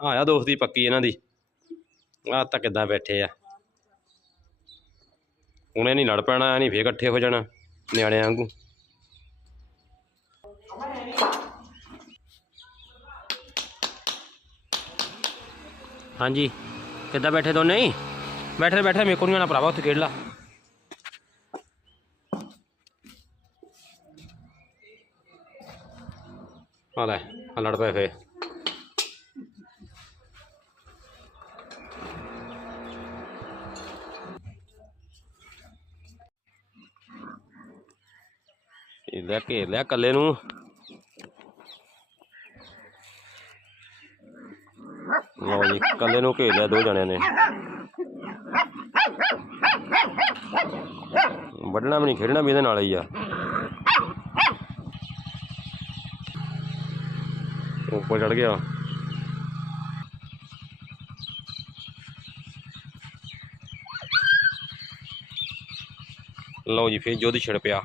ਆਇਆ ਦੋਸਤੀ ਪੱਕੀ ਇਹਨਾਂ ਦੀ। ਆਹ ਤਾਂ ਕਿੱਦਾਂ ਬੈਠੇ ਆ। ਉਹਨੇ ਨਹੀਂ ਲੜ ਪੈਣਾ ਨਹੀਂ ਫੇਰ ਇਕੱਠੇ ਹੋ ਜਾਣਾ, ਨਿਆਣਿਆਂ ਵਾਂਗੂ। ਹਾਂਜੀ, ਕਿੱਦਾਂ ਬੈਠੇ ਦੋਨੇ ਹੀ ਬੈਠੇ ਬੈਠੇ, ਮੇਰੇ ਕੋਲ ਨਹੀਂ ਆਣਾ ਭਰਾਵਾ, ਉੱਥੇ ਖੇਡ ਲਾ। ਆ ਲੈ ਲੜ ਪਏ ਫੇ ਇਹ ਲੈ ਘੇਰ ਲਿਆ ਕੱਲੇ ਨੂੰ। ਲਓ ਜੀ ਕੱਲੇ ਨੂੰ ਘੇਰ ਲਿਆ ਦੋ ਜਣਿਆਂ ਨੇ। ਵੱਢਣਾ ਵੀ ਨਹੀਂ, ਖੇਡਣਾ ਵੀ ਇਹਦੇ ਨਾਲ ਹੀ ਆ। ਉੱਪਰ ਚੜ ਗਿਆ। ਲਓ ਜੀ, ਫੇਰ ਜੋਦੀ ਛਿੜ ਪਿਆ।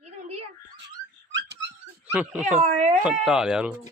ਕੀ ਹੁੰਦੀ ਆ ਢਾ ਲਿਆ ਉਹਨੂੰ